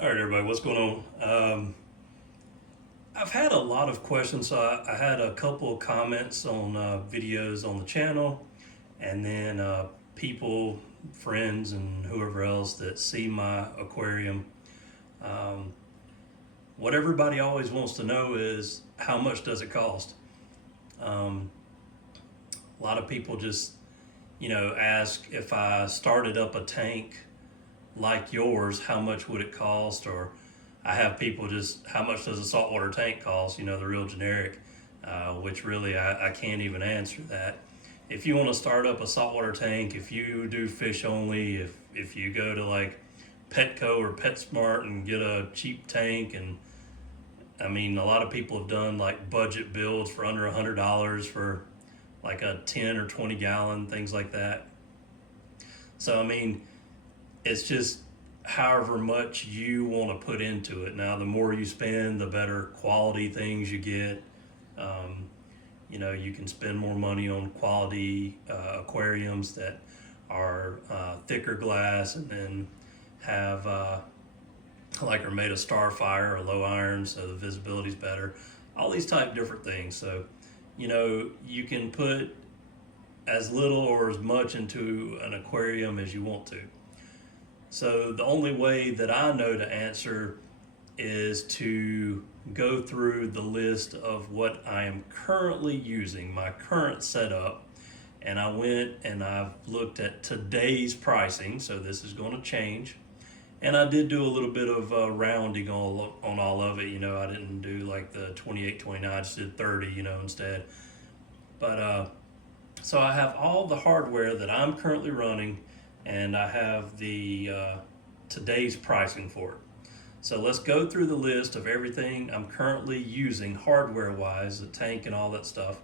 All right, everybody, what's going on? I've had a lot of questions, so I had a couple of comments on videos on the channel, and then people, friends, and whoever else that see my aquarium. Um, what everybody always wants to know is how much does it cost? Um, a lot of people just, ask if I started up a tank like yours, how much would it cost? Or I have people just, how much does a saltwater tank cost? The real generic, which really I can't even answer that. If you want to start up a saltwater tank, if you do fish only, if you go to like Petco or PetSmart and get a cheap tank, and I mean, a lot of people have done like budget builds for under $100 for like a 10 or 20 gallon, things like that. So, I mean, it's just however much you want to put into it. Now, the more you spend, the better quality things you get. Um, you can spend more money on quality aquariums that are thicker glass and then have like are made of starfire or low iron, so the visibility's better. All these type different things. So, you can put as little or as much into an aquarium as you want to. So the only way that I know to answer is to go through the list of what I am currently using, my current setup, and I went and I've looked at today's pricing, so this is going to change. And I did do a little bit of rounding on all of it. I didn't do like the 28, 29, I just did 30, instead. But so I have all the hardware that I'm currently running, and I have the today's pricing for it. So let's go through the list of everything I'm currently using hardware wise, the tank and all that stuff.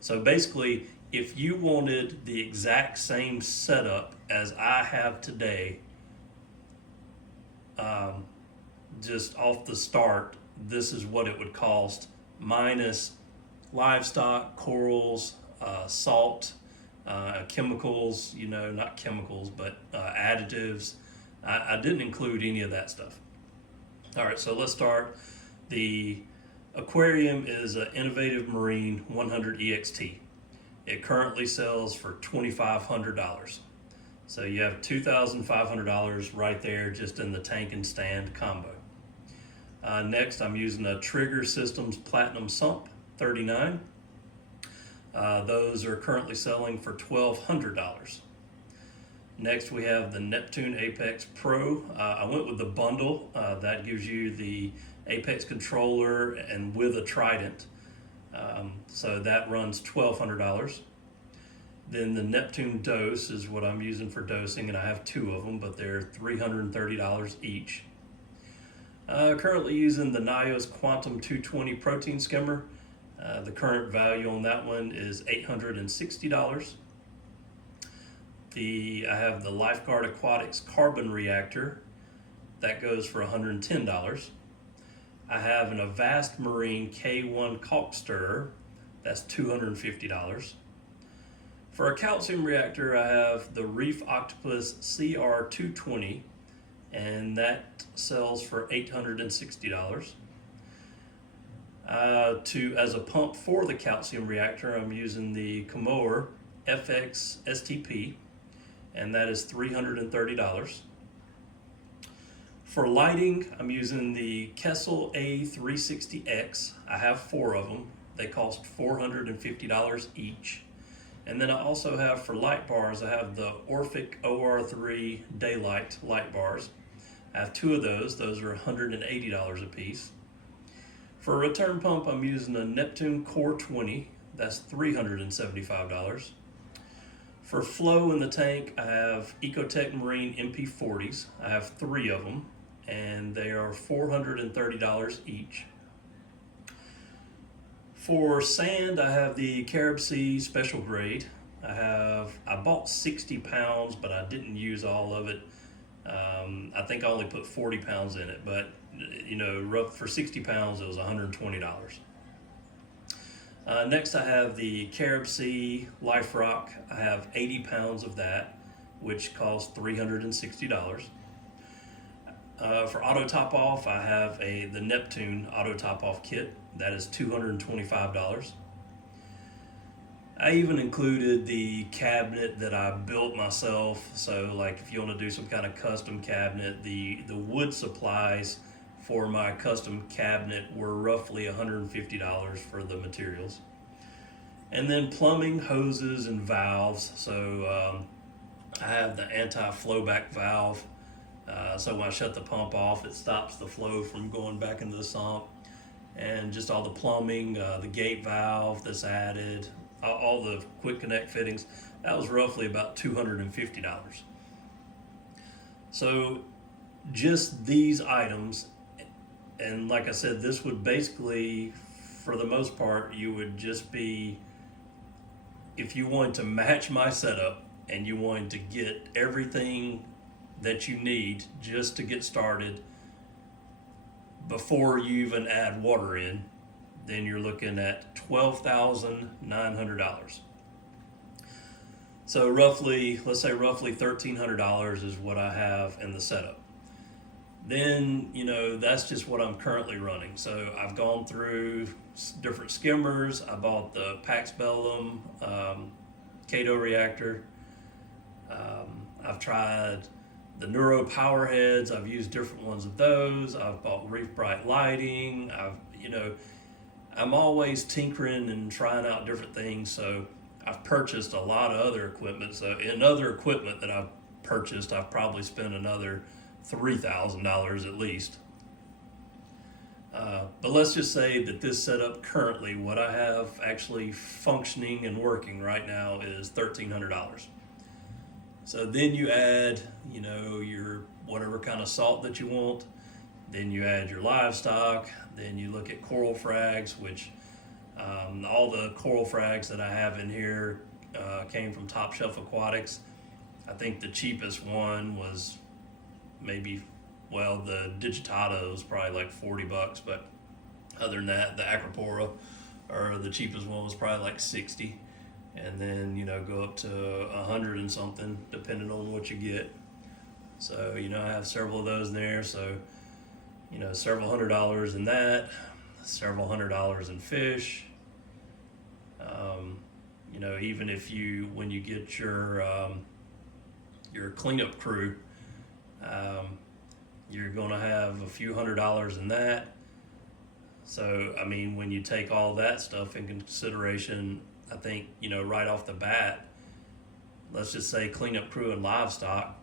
So basically, if you wanted the exact same setup as I have today, just off the start, this is what it would cost minus livestock, corals, salt, chemicals, not chemicals, but additives. I didn't include any of that stuff. All right, so let's start. The aquarium is an Innovative Marine 100 EXT. It currently sells for $2,500. So you have $2,500 right there just in the tank and stand combo. Next, I'm using a Trigger Systems Platinum Sump 39. Those are currently selling for $1,200. Next, we have the Neptune Apex Pro. I went with the bundle. That gives you the Apex controller and with a Trident. So that runs $1,200. Then the Neptune Dose is what I'm using for dosing, and I have two of them, but they're $330 each. Currently using the Nios Quantum 220 protein skimmer. The current value on that one is $860. I have the Lifeguard Aquatics Carbon Reactor. That goes for $110. I have an Avast Marine K1 Caulk Stirrer. That's $250. For a calcium reactor, I have the Reef Octopus CR220, and that sells for $860. As a pump for the calcium reactor, I'm using the Comoer FX STP, and that is $330. For lighting, I'm using the Kessel A360X. I have four of them. They cost $450 each. And then I also have, for light bars, I have the Orphic OR3 Daylight light bars. I have two of those. Those are $180 a piece. For a return pump, I'm using a Neptune Core 20. That's $375. For flow in the tank, I have Ecotech Marine MP40s. I have three of them, and they are $430 each. For sand, I have the Carib Sea Special Grade. I bought 60 pounds, but I didn't use all of it. I think I only put 40 pounds in it, but for 60 pounds, it was $120. Next, I have the Carib Sea Life Rock. I have 80 pounds of that, which costs $360. For auto top off, I have the Neptune auto top off kit. That is $225. I even included the cabinet that I built myself. So, like, if you want to do some kind of custom cabinet, the wood supplies for my custom cabinet were roughly $150 for the materials. And then plumbing, hoses, and valves. So, I have the anti-flowback valve. So when I shut the pump off, it stops the flow from going back into the sump. And just all the plumbing, the gate valve that's added, all the quick connect fittings, that was roughly about $250. So just these items, and like I said, this would basically, for the most part, you would just be, if you wanted to match my setup and you wanted to get everything that you need just to get started before you even add water in, then you're looking at $12,900. So roughly, let's say roughly $1,300 is what I have in the setup. Then, that's just what I'm currently running. So I've gone through different skimmers. I bought the Pax Bellum Cato reactor. I've tried the Neuro power heads. I've used different ones of those. I've bought Reef Bright lighting. I'm always tinkering and trying out different things. So I've purchased a lot of other equipment. So in other equipment that I've purchased, I've probably spent another $3,000 at least. But let's just say that this setup currently, what I have actually functioning and working right now is $1,300. So then you add, your whatever kind of salt that you want. Then you add your livestock. Then you look at coral frags, which all the coral frags that I have in here came from Top Shelf Aquatics. I think the cheapest one was maybe, the Digitato was probably like $40, but other than that, the Acropora, or the cheapest one, was probably like 60. And then, go up to 100 and something, depending on what you get. So, I have several of those in there. So, several $100s in that, several $100s in fish. Even if when you get your cleanup crew, you're going to have a few $100s in that. So, when you take all that stuff in consideration, I think, right off the bat, let's just say cleanup crew and livestock,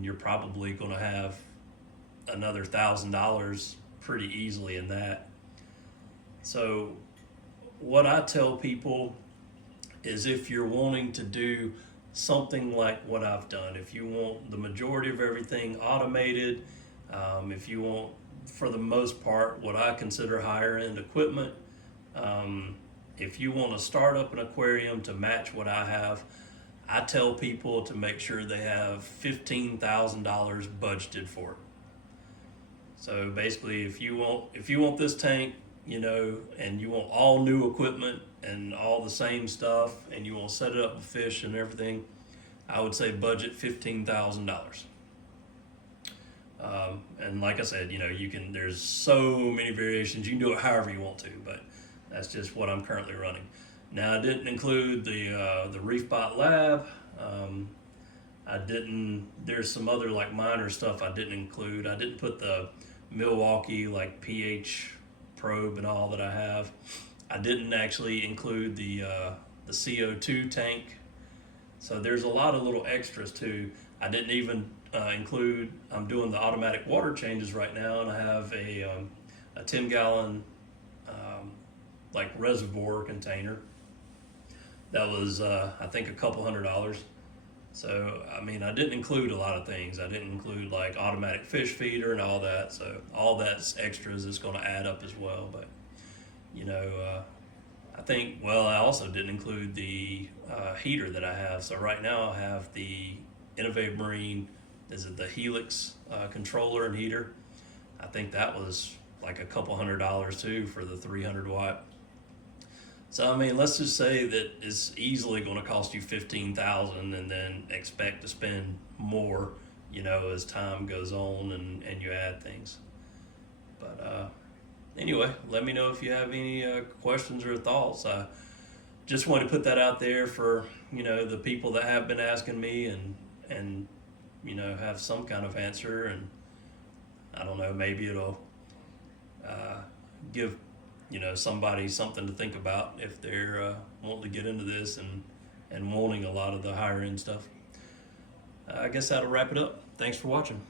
you're probably going to have another $1,000 pretty easily in that. So what I tell people is, if you're wanting to do something like what I've done, if you want the majority of everything automated, if you want, for the most part, what I consider higher end equipment, if you want to start up an aquarium to match what I have, I tell people to make sure they have $15,000 budgeted for it. So basically, if you want this tank, and you want all new equipment and all the same stuff, and you want to set it up with fish and everything, I would say budget $15,000. And like I said, there's so many variations. You can do it however you want to, but that's just what I'm currently running. Now, I didn't include the Reef Bot Lab. There's some other like minor stuff I didn't include. I didn't put the Milwaukee like pH probe and all that I have. I didn't actually include the CO2 tank. So there's a lot of little extras too. I didn't even include, I'm doing the automatic water changes right now, and I have a 10-gallon like reservoir container that was I think a couple $100. So I didn't include a lot of things. I didn't include like automatic fish feeder and all that. So all that's extras is going to add up as well. But I think, I also didn't include the heater that I have. So right now I have the Innovative Marine, is it the Helix controller and heater? I think that was like a couple $100 too for the 300 watt. So let's just say that it's easily going to cost you $15,000, and then expect to spend more, as time goes on and you add things. But anyway, let me know if you have any questions or thoughts. I just want to put that out there for the people that have been asking me, and have some kind of answer. And I don't know, maybe it'll give somebody something to think about if they're wanting to get into this and wanting a lot of the higher end stuff. I guess that'll wrap it up. Thanks for watching.